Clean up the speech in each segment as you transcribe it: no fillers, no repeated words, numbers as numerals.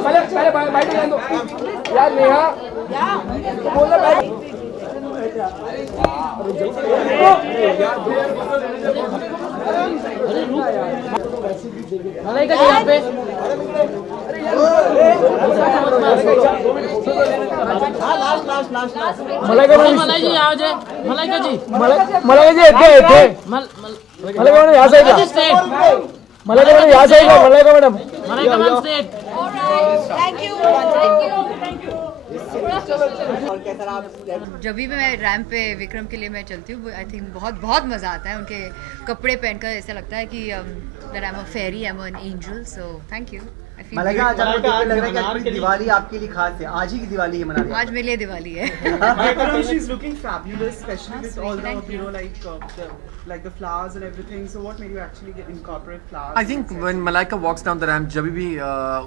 पहले बाइट जान दो यार नेहा बोलना बाइट मलाइका जी यहाँ पे मलाइका जी यहाँ जाए मलाइका जी मलाइका मैडम यहाँ से मलाइका मैडम यहाँ से मलाइका मैडम जब भी मैं रैंप पे विक्रम के लिए मैं चलती हूँ आई थिंक बहुत बहुत मज़ा आता है उनके कपड़े पहनकर ऐसा लगता है कि that I am a fairy I am an angel so thank you. Malaika आज आपको लग रहा है कि दिवाली आपके लिए खास है, आज ही की दिवाली है मना रही है। आज मेरे लिए दिवाली है। She is looking fabulous, especially with all the like the flowers and everything. So what made you actually incorporate flowers? I think when Malaika walks down the ramp, जब भी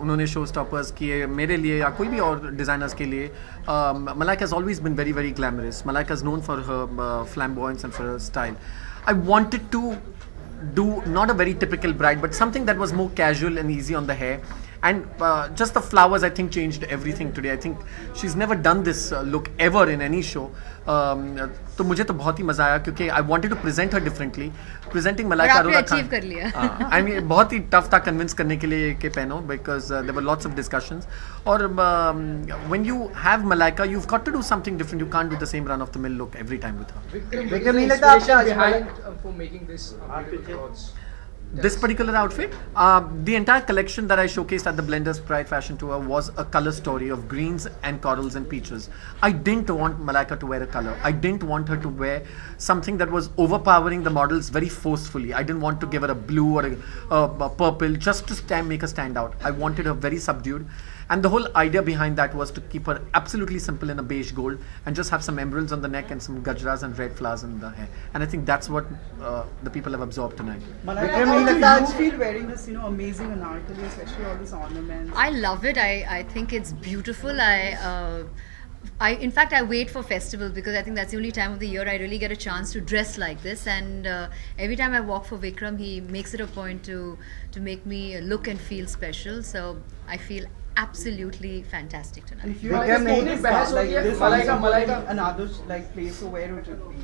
उन्होंने शो स्टॉपर्स किए मेरे लिए या कोई भी और डिजाइनर्स के लिए, Malaika has always been very very glamorous. Malaika is known for her flamboyance and for her style. I wanted to do not a very typical bride, but something that was more casual and easy on the hair. And just the flowers I think changed everything today. I think she's never done this look ever in any show. तो मुझे तो बहुत ही मजा आया क्योंकि I wanted to present her differently. Presenting Malaika Arora achieve कर लिया। I mean बहुत ही tough था convince करने के लिए कि पहनो because there were lots of discussions. और when you have Malaika, you've got to do something different. You can't do the same run of the mill look every time with her. Vikram नहीं लगता आपका behind for making this clothes? This particular outfit, the entire collection that I showcased at the Blenders Pride Fashion Tour was a color story of greens and corals and peaches. I didn't want Malaika to wear a color. I didn't want her to wear something that was overpowering the models very forcefully. I didn't want to give her a blue or a purple just to make her stand out. I wanted her very subdued. And the whole idea behind that was to keep her absolutely simple in a beige gold and just have some emeralds on the neck and some gajras and red flowers in the hair. And I think that's what the people have absorbed tonight. Malaika, how do you feel wearing this, amazing anarkali, especially all these ornaments? I love it. I think it's beautiful. In fact, I wait for festivals because I think that's the only time of the year I really get a chance to dress like this. And every time I walk for Vikram, he makes it a point to make me look and feel special. So I feel absolutely fantastic tonight. And if you had like this, Malaika, another like place, so where would it be?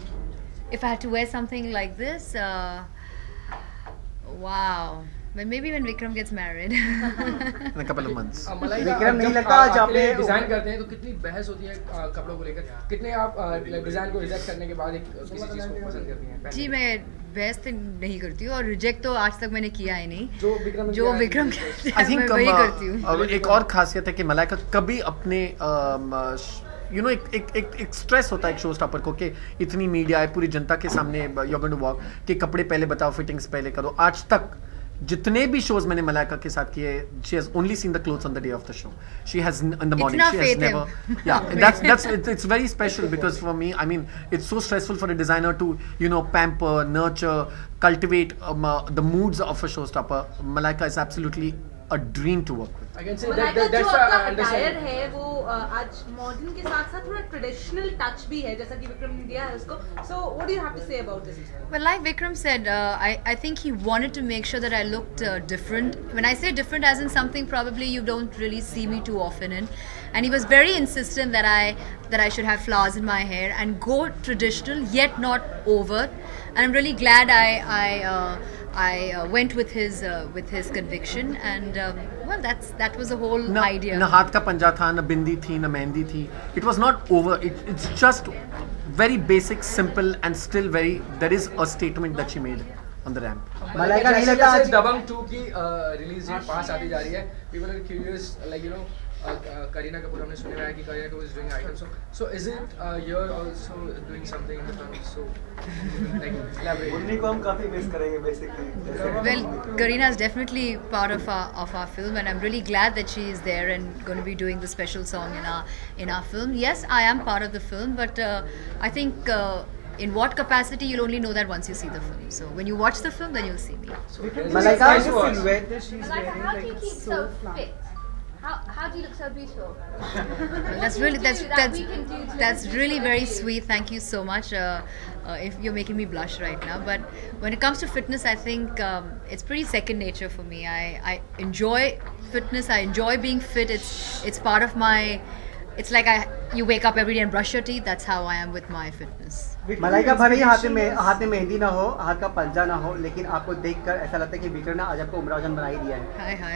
If I had to wear something like this, wow. But maybe when Vikram gets married. In a couple of months. Vikram नहीं लगता आज आपने design करते हैं तो कितनी बहस होती है कपड़ों को लेकर, कितने आप डिजाइन को रिजेक्ट करने के बाद किसी चीज को पसंद करती हैं? जी मैं बहस तो नहीं करती हूँ और रिजेक्ट तो आज तक मैंने किया ही नहीं। जो विक्रम I think वही करती हूँ। एक और खासियत है कि मलाइका कभी अपने एक स्ट्रेस होता है एक शो स्टॉपर को कि इतनी मीडिया है पूरी जनता के सामने you are going to walk कि कपड़े पहले बताओ फिटिंग्स पहले करो। आज तक जितने भी शोज मैंने मलाइका के साथ किए, she has only seen the clothes on the day of the show. She has in the morning. She has never. Yeah, it's very special because for me, I mean, it's so stressful for a designer to pamper, nurture, cultivate the moods of a showstopper. Malaika is absolutely a dream to work with. I can say Malaika that's जो आपका attire understandable. है वो आज modern के साथ साथ थोड़ा traditional touch भी है जैसा कि विक्रम ने दिया है उसको. So what do you have to say about this? Well, like Vikram said, I think he wanted to make sure that I looked different. When I say different, as in something probably you don't really see me too often in. And he was very insistent that I should have flowers in my hair and go traditional yet not over. And I'm really glad I went with his conviction. And well, that was the whole idea. ना हाथ का पंजा था, ना बिंदी थी, ना मेहंदी थी. It was not over. It's just very basic, simple, and still there is a statement that she made on the ramp. Malaika नहीं लगता आज दबंग 2 की रिलीज डेट पास आती जा रही है. People are curious, like Kareena Kapoor हमने सुना है कि Kareena Kapoor is doing items. So is it you're also doing something in the film? So like elaborate. उन्हीं को हम काफी मिस करेंगे basically. Well, Kareena is definitely part of our film, and I'm really glad that she is there and going to be doing the special song in our film. Yes, I am part of the film, but I think in what capacity you'll only know that once you see the film. So when you watch the film, then you'll see me. Malaika The silhouette that she's Malaika, wearing, how do like you keep it's so flat. fit? How do you look so beautiful? That's really very sweet. Thank you so much. If you're making me blush right now, but when it comes to fitness, I think it's pretty second nature for me. I enjoy fitness. I enjoy being fit. It's part of my. It's like you wake up every day and brush your teeth. That's how I am with my fitness. Malaika भले ही हाथ में मेहंदी ना हो, हाथ का पंजा ना हो, लेकिन आपको देखकर ऐसा लगता है कि विक्रम ने आज आपको उम्र वजन बना ही दिया है. Hi.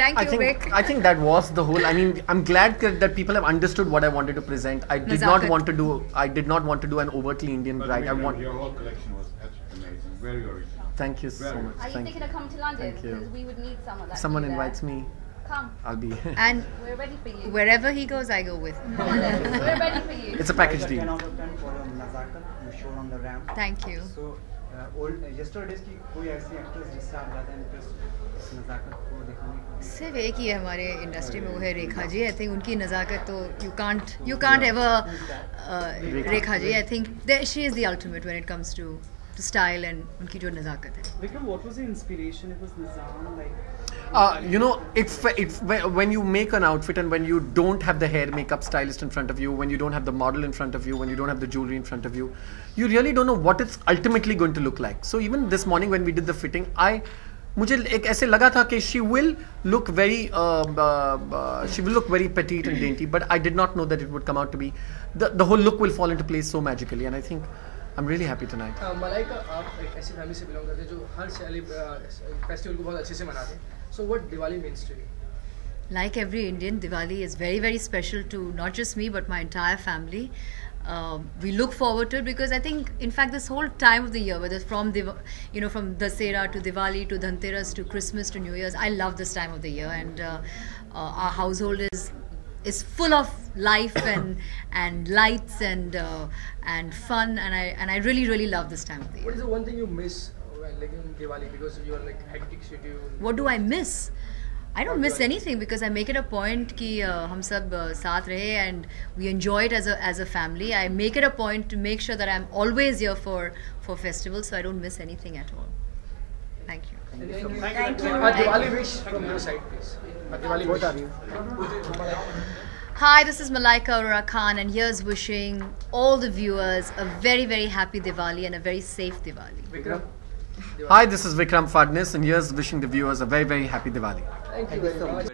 Thank you, Vic. I think that was the whole. I mean, I'm glad that people have understood what I wanted to present. I did not want to do an overtly Indian bride. Your whole collection was amazing, very original. Thank you so much. Are you thinking of coming to London? Thank you. Because we would need some of that. Someone invites me, Come. I'll be. And We're ready for you. wherever he goes, I go with. We're ready for you. It's a package deal. 10 out of 10 for Nazakat, you showed on the ramp. Thank you. So, old yesterday's की कोई ऐसी actress जिससे आप ज़्यादा interest नज़ाकत को दिखाने को? सिर्फ एक ही है हमारे इंडस्ट्री में, वो है रेखा जी. आई थिंक उनकी नज़ाकत तो you can't ever Rekha ji. I think she is the ultimate when it comes to style and उनकी जो नज़ाकत है. Vikram, what was the inspiration? It was Nizam, like. You know, it's when you make an outfit and when you don't have the hair makeup stylist in front of you, when you don't have the model in front of you, when you don't have the jewelry in front of you, you really don't know what it's ultimately going to look like. So even this morning when we did the fitting, मुझे एक ऐसे लगा था कि she will look very petite and dainty, but I did not know that it would come out to be the whole look will fall into place so magically, and I think I'm really happy tonight. Malaika, आप एक ऐसी family से belong करते हैं जो हर festival को बहुत अच्छे से मनाते हैं. So what Diwali means to you? Like every Indian, Diwali is very, very special to not just me but my entire family. We look forward to it because I think, in fact, this whole time of the year, whether from from Dussehra to Diwali to Dhanteras to Christmas to New Year's, I love this time of the year, and our household is full of life and lights and fun, and I really, really love this time of the year. What is the one thing you miss like in Diwali because you are like hectic schedule? What do I miss? I don't miss anything because I make it a point कि हम सब साथ रहे and we enjoy it as a family. I make it a point to make sure that I'm always here for festivals, so I don't miss anything at all. Thank you. Thank you. A Diwali wish from your side, please. A Diwali wish. Hi, this is Malaika Arora Khan, and here's wishing all the viewers a very, very happy Diwali and a very safe Diwali. Vikram. Hi, this is Vikram Fadnis, and here's wishing the viewers a very, very happy Diwali. Thank you very much.